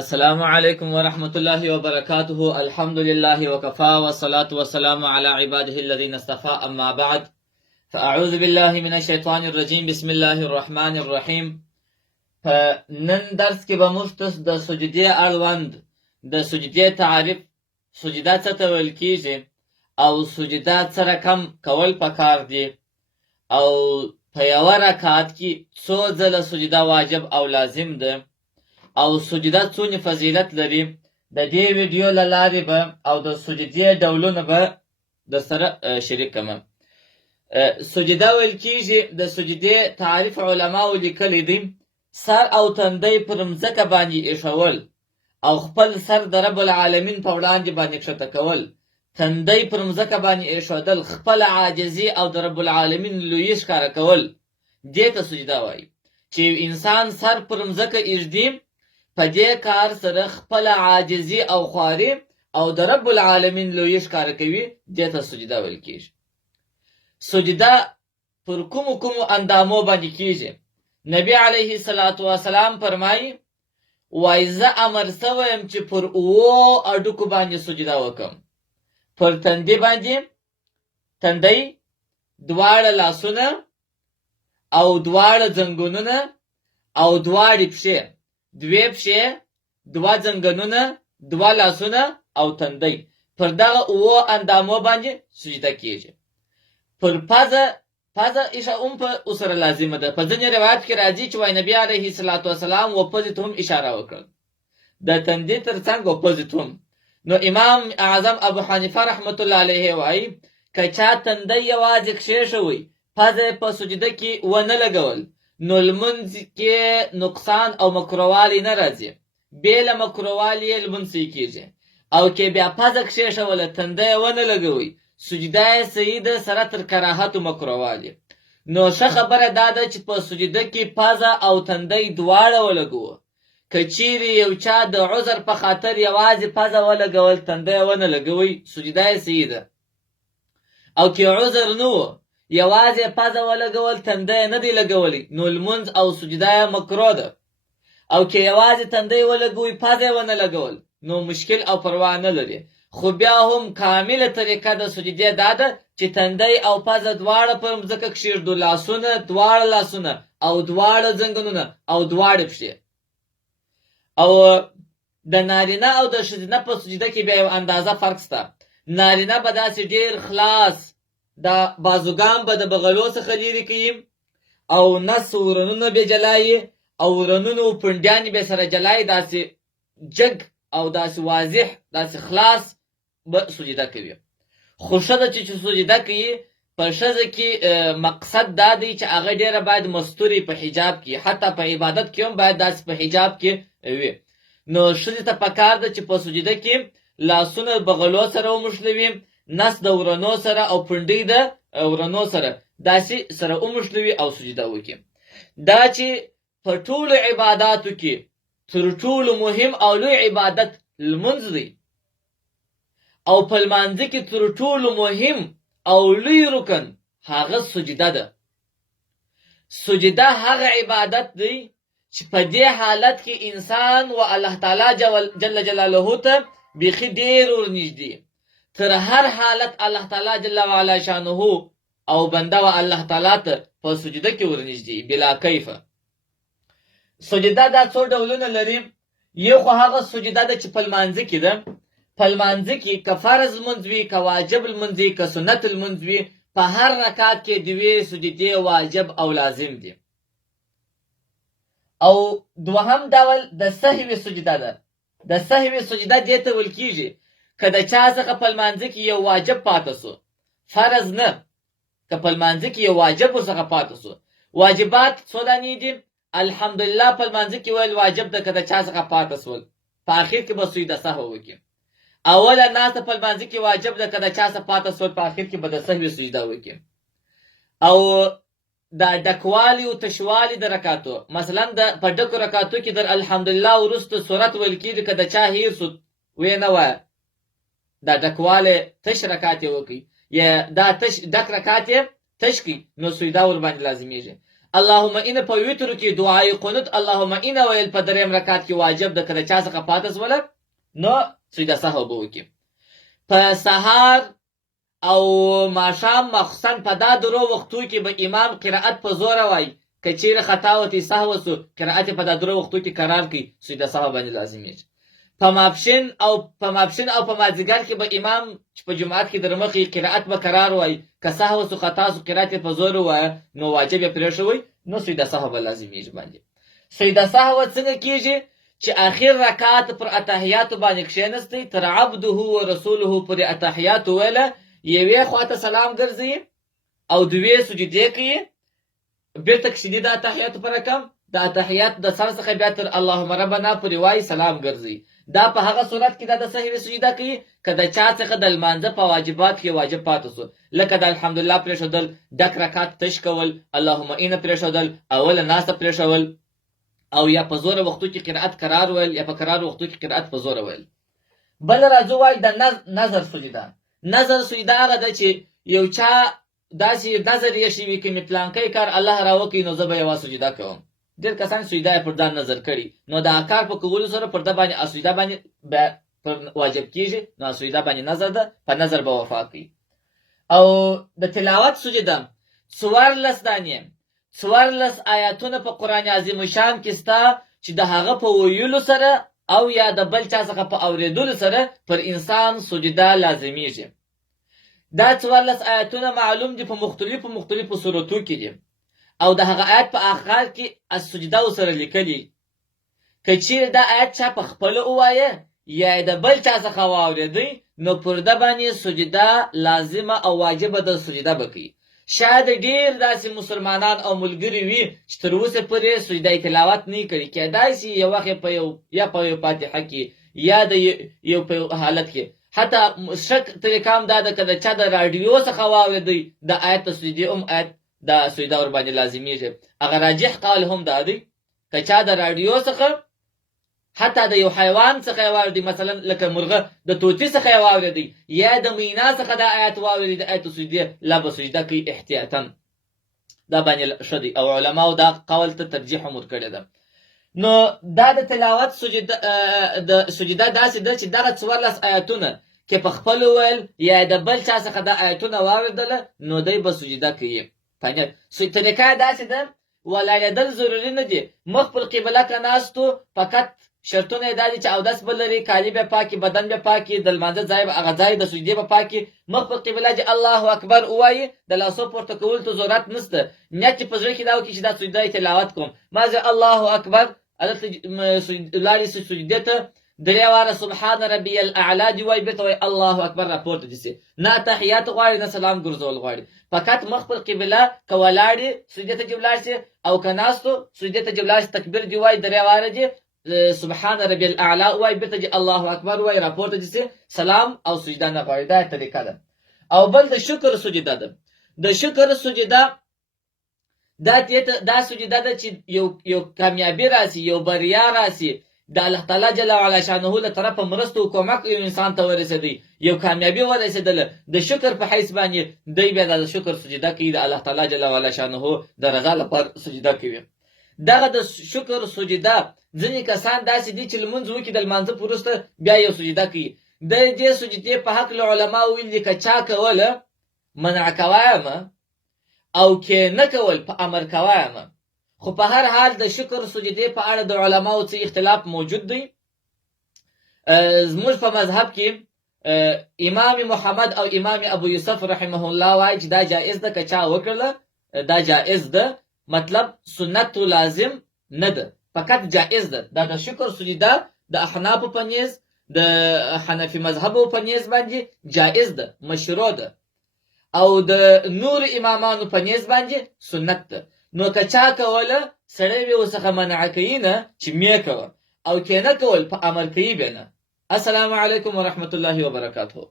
السلام عليكم ورحمة الله وبركاته. الحمد لله وكفى والصلاة والسلام على عباده الذين اصطفى، أما بعد، فأعوذ بالله من الشيطان الرجيم. بسم الله الرحمن الرحيم. نن درس کې به موږ تاسو د سجدې اړوند د سجدې تعریف، سجده څه ته ویل کیږي او سجده څه رقم کول پکار دي او په یوه رکعت کې څو ځله سجده واجب او لازم ده او سجده څونه فضیلت لري. د دې ویډیو له لارې به او د سجدې ډولونه به در سره شریک کړم. سجده ویل کیږي، د سجدې تعریف علماو لیکلی دی: سر او تندی پر مځکه باندې ایښول او خپل سر د رب العالمین په وړاندې باندې کښته کول، تندی پر مځکه باندې ایښودل، خپل عاجزي او د رب العالمین لویي ښکاره کول، دې ته سجده وایي. چې انسان سر پر مځکه ایږدي، په دې کار سره خپل عاجزي او خواري او د رب العالمین لویي ښکاره کوي، دې ته سجده ویل کیږي. سجده پر کومو اندامو باندې کیږي؟ نبی علیه الصلاة والسلام فرمایي: وای زه امر سوی یم چې پر 7 اډوکو باندې سجده وکړم. پر تندي باندې، تندی، دواړه لاسونه او دواړه زنګونونه او دواړې پښې، 2 پښې، 2 زنګونونه، 2 لاسونه او تندی، پر دغه 7 اندامو باندې سجده کیږي. پر پزه ایښه هم په سره لازمه ده. په ځینې روایت کې راځي چې وای نبی علیه الصلاة والسلام وپزې ته هم اشاره وکړه، د تندي تر څنګ وپزې ته هم. نو امام اعظم ابو حنیفه رحمت الله علیه وایي: که چا تندی یوازې کښېښوی، پزه په سجده کې ونه لګول، نو لمونځ کې نقصان او مکروهوالی نه راځي، بې له مکروهوالي یې لمونځ صحیح کیږي. او که بیا پزه کښېښوله، تندی یې ونه لګوئ، سجده یې صحیح ده سره تر کراهت و مکروهوالي. نو ښه خبره دا ده چې په سجده کې پزه او تندی دواړه ولګوو. که چیرې یو چا د عذر په خاطر یوازې پزه ولګول، تندی یې ونه لګوئ، سجده یې صحیح ده. او که عذر نه و، یوازې پزه ولګول، تندی یې نه دی لګولی، نو لمونځ او سجده یې مکروه ده. او که یوازې تندی ولګوئ، پزه یې ونه لګول، نو مشکل او پروا نه لري. خو بیا هم کامله طریقه د سجدې دا ده چې تندی او پزه دواړه پر مځکه کښېږدو، لاسونه، دواړه لاسونه او دواړه زنګونونه او دواړه پښې. او د نارینه او د ښځینه په سجده کې بیا یو اندازه فرق شته. نارینه به داسې ډیر خلاص، د بازوګان به د بغلو څخه لرې کوي او نس ورنونه به جلایي او ورنونه او پنډیانې به سره جلایي، داسې جګ او داسې واضح، داسې خلاص به سجده کوي. خو ښځه چې سجده کوي، په ښځه کې مقصد دا دی چې هغه ډیره باید مستوري په حجاب کې، حتی په عبادت کې هم باید داسې په حجاب کې وي. نو ښځې ته پکار ده چې په سجده کې لاسونه بغلو سره وموښلوي، نس د ورنو سره او پنډۍ د ورنو سره داسې سره وموښلوي او سجده وکړي. دا چې په ټولو عباداتو کې تر ټولو مهم او لوی عبادت لمونځ دی، او په لمانځه کې تر ټولو مهم او لوی رکن هغه سجده ده. سجده هغه عبادت دی چې په دې حالت کې انسان و الله تعالی جل جلاله ته بیخي ډیر ورنږدې، تر هر حالت الله تعالی جل وعلا شانه او بنده و الله تعالی ته په سجده کې ورنږدې بلا کیفه. سجده دا څو ډولونه لري. یو خو هغه سجده ده چې په لمانځه کې ده. په لمانځه کې که فرض لمونځ وي، که واجب لمونځ وي، که سنت لمونځ وي، په هر رکعت کې 2 سجدې واجب او لازم دي. او دوهم ډول د سهوی سجده ده. د سهوی سجده دې ته ویل کیږي که د چا څخه په لمانځه کې یو واجب پاته سو، فرض نه، که په لمانځه کې یو واجب ورڅخه پاته سو. واجبات څو دانې دي؟ الحمدلله په لمانځه کې ویل واجب ده که د چا څخه پاته سول، په اخر کې به سجده سهو وکړي. اوله ناسته په لمانځه کې واجب ده که د چا څخه پاته سول، په اخر کې به د سهوی سجده وکړي. او دا ډکوالی او تشوالی د رکعاتو، مثلا په ډکو رکعاتو کې در الحمدلله وروسته سورت ویل کېږي، که د چا هیر سو وی نه وایه، دا ډکوالی تش رکعات یې وکړي، یا دا تش ډک رکعات یې تش کړي، نو سجده ور باندې لازمیږي. اللهم ان په وتر کې دعای قنوت اللهم ان ویل په دریم رکعت کې واجب د کله چا څخه پاتې ولا نو سجده سهو به وکي. په سحر او ماښام مخصوصا په دا درو وختو کې به امام قرائت په زور وای کچیر خطا وتی سهو سو قرائت په دا درو وختو کې قرار کی سجده سهو باندې لازمي. په ماپښین او په مازیګر کې به امام په جمعات کې درمخې قرائت به قرار وای که سهو سو خطا سو قرائت په زور وای نو واجب یې پرې شوی نو سجده سهو به لازمي باندې. سجده سهو څنګه کیږي چې اخر رکعت پر اتحیات باندې کښینستی تر عبده و رسوله پر اتحیات ویله یوې خواته سلام ګرځي او دوی سجدې کوي بیرته کښیني د اتحیات پر رقم د اتحیات د سر څخه بیا تر اللهم ربنا پر وای سلام ګرځي. دا په هغه صورت کې د صحیح سجده کوي که د چا څخه د لمانځه په واجبات کې واجب پاتې سو لکه د الحمدلله پرېښودل ډک رکعت تش کول اللهم ان پرېښودل اول ناسته پرېښول او یا په زور وختو کې قرائت قرار ویل یا په قرار وختو کې قرائت په زور ویل. بل راځو وای د نظر سجده. نظر سجده هغه ده چې یو چا داسې نظر یې شوي کې مطلقاً کار الله راوکړي نو زه به یوه سجده کوم. ډېر کسان سجده پر دا نظر کړي نو دا کار په کولو سره پر ده باندې سجده باندې واجب کیږي نو سجده باندې نظر ده په نظر به وفا کوي. او د تلاوت سجده 14 دانې 14 آیاتونه په قرآن عظیم شان کې ستا چې د هغه په ویلو سره او یا د بل چا څخه په اوریدلو سره پر انسان سجده لازمیږي. دا 14 آیاتونه معلوم دي په مختلفو صورتو کې دي او د هغه آیت په آخر کې السجده سره لیکلي. که چیرې دا آیت چا په خپله ووایه یا د بل چا څخه واورېدی نو پر ده باندې سجده لازمه او واجبه د سجده به کوي. شاید ډیر داسې مسلمانان او ملګري وي چې تر اوسه پورې سجده تلاوت نه کړي کېدای شي یو وخت په یو فاتحه کې یا د یو په حالت کې حتی شک طریقه هم دا ده که د چا د راډیو څخه واورېدی د آیت سجدې آیت د سجده ور باندې لازمیږي. هغه راجح قول هم دا دی که چا د راډیو څخه حتی د یو حیوان څخه واورېدی مثلا لکه مرغه د طوطي څخه واورېدی یا د مینا څخه د آیت واورېدی د آیت سجدې لا به سجده کوي احتیاطا. دا باندې ښه دی او علماو دا قول ته ترجیح هم ورکړی ده. نو دا د تلاوت سجده داسې ده چې دغه 14 آیاتونه کې په خپل ویل یا د بل چا څخه د آیتونه واورېدله نو دی به سجده کوي. طریقه داسې ده ولاړېدل ضروري نه دي. مخ پر قبله که ناستو فقط شرطونه یې دا دي چې اودس به لري کالي به پاکي بدن به پاکي د لمانځه ځای به هغه ځای د سجدې به پاکي مخ پر قبله چې الله اکبر ووایي د لاسو پورته کولو ته ضرورت نشته. نیت چې په زړه کې دا وکړي چې دا سجده تلاوت کوم مازې الله اکبر هلته لاړې شي سجدې ته درې واره سبحان ربي الاعلی دي وایي بېرته وایي الله اکبر راپورته دي سي. نه تحیات غواړي نه سلام ګرځول غواړي فقط مخ پر قبله که ولاړې سجدې ته چې ولاړ شي او که ناستو سجدې ته چې ولاړ شي تکبیر دي وایي درې واره دي سبحان ربي الاعلى وای بیرته چې الله اکبر وای راپورته دي سلام او سجده نه غواړي. دا طریقه ده. او بل د شکر سجده ده. د شکر سجده دا سجده ده چې یو کامیابی راسي یو بریا راسي د الله تعالی جل وعلا شانه له طرفه مرسته او کومک یو انسان ته ورسېدی یو کامیابی ورسېدله د شکر په حیث باندې دی بیا د شکر سجده کوي د الله تعالی جل وعلا شانه د رضا لپاره سجده کوي. دغه د شکر سجده ځینې کسان داسې دي چې لمونځ وکړي د لمانځه په وروسته بیا یو سجده کوي. د دې سجدې په هکله علما ویل دي که چا کوله منع کوایمه او که نه کول په امر کوایمه. خو په هر حال د شکر سجدې په اړه د علماو څه اختلاف موجود دی. زموږ په مذهب کې امام محمد او امام ابو یوسف رحمه الله وایي چې دا جائز ده که چا وکړله دا جائز ده مطلب سنت لازم نه ده فقط جائز ده. دا د شکر سجده د احناف په نیز د حنفي مذهب په نیز باندې جائز ده مشروع ده او د نور امامانو په نیز باندې سنت ده. نو که چا کوله سړی به ورڅخه منع کوي نه چې مې کوه او که نه کول په امر کوي به نه. السلام علیکم ورحمة الله وبرکاته.